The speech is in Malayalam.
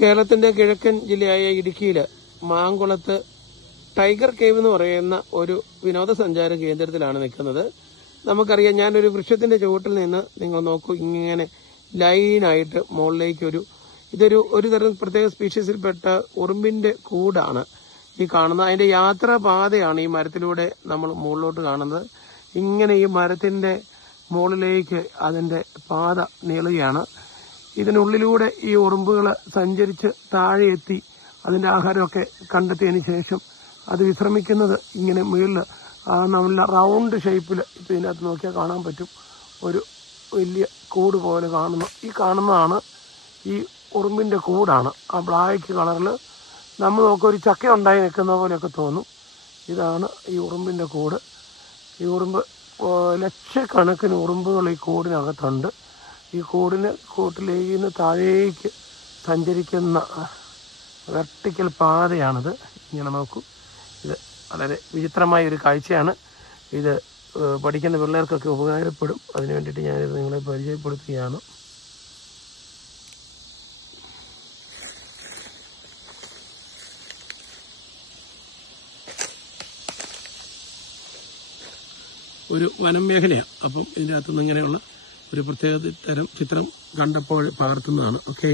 കേരളത്തിന്റെ കിഴക്കൻ ജില്ലയായ ഇടുക്കിയില് മാങ്കുളത്ത് ടൈഗർ കേവ് എന്ന് പറയുന്ന ഒരു വിനോദസഞ്ചാര കേന്ദ്രത്തിലാണ് നിൽക്കുന്നത്. നമുക്കറിയാം, ഞാനൊരു വൃക്ഷത്തിന്റെ ചുവട്ടിൽ നിന്ന് നിങ്ങൾ നോക്കൂ, ഇങ്ങനെ ലൈനായിട്ട് മുകളിലേക്ക് ഒരു തരം പ്രത്യേക സ്പീഷീസിൽപ്പെട്ട ഉറുമ്പിന്റെ കൂടാണ് ഈ കാണുന്നത്. അതിന്റെ യാത്രാ പാതയാണ് ഈ മരത്തിലൂടെ നമ്മൾ മുകളിലോട്ട് കാണുന്നത്. ഇങ്ങനെ ഈ മരത്തിന്റെ മുകളിലേക്ക് അതിന്റെ പാത നീളുകയാണ്. ഇതിനുള്ളിലൂടെ ഈ ഉറുമ്പുകൾ സഞ്ചരിച്ച് താഴെ എത്തി അതിന്റെ ആഹാരമൊക്കെ കണ്ടെത്തിയതിന് ശേഷം അത് വിശ്രമിക്കുന്നത് ഇങ്ങനെ മുകളിൽ നല്ല റൗണ്ട് ഷേപ്പിൽ ഇപ്പം ഇതിനകത്ത് നോക്കിയാൽ കാണാൻ പറ്റും. ഒരു വലിയ കൂട് പോലെ കാണുന്നതാണ് ഈ ഉറുമ്പിന്റെ കൂടാണ്. ആ ബ്ലാക്ക് കളറിൽ നമ്മൾ നോക്കുക, ഒരു ചക്ക ഉണ്ടായി നിൽക്കുന്ന പോലെയൊക്കെ തോന്നും. ഇതാണ് ഈ ഉറുമ്പിന്റെ കൂട്. ഈ ഉറുമ്പ് ലക്ഷക്കണക്കിന് ഉറുമ്പുകൾ ഈ കൂടിനകത്തുണ്ട്. ഈ കൂട്ടിലേക്ക് നിന്ന് താഴേക്ക് സഞ്ചരിക്കുന്ന വെർട്ടിക്കൽ പാതയാണിത്. ഇങ്ങനെ നോക്കൂ, ഇത് വളരെ വിചിത്രമായ ഒരു കാഴ്ചയാണ്. ഇത് പഠിക്കുന്ന പിള്ളേർക്കൊക്കെ ഉപകാരപ്പെടും. അതിനു വേണ്ടിയിട്ട് ഞാനിത് നിങ്ങളെ പരിചയപ്പെടുത്തുകയാണ്. ഒരു വനം മേഖലയാണ്. അപ്പം ഇതിൻ്റെ അകത്തുനിന്ന് ഇങ്ങനെയുള്ള ഒരു പ്രത്യേക തരം ചിത്രം കണ്ടപ്പോൾ പകർത്തുന്നതാണ്. ഓക്കെ.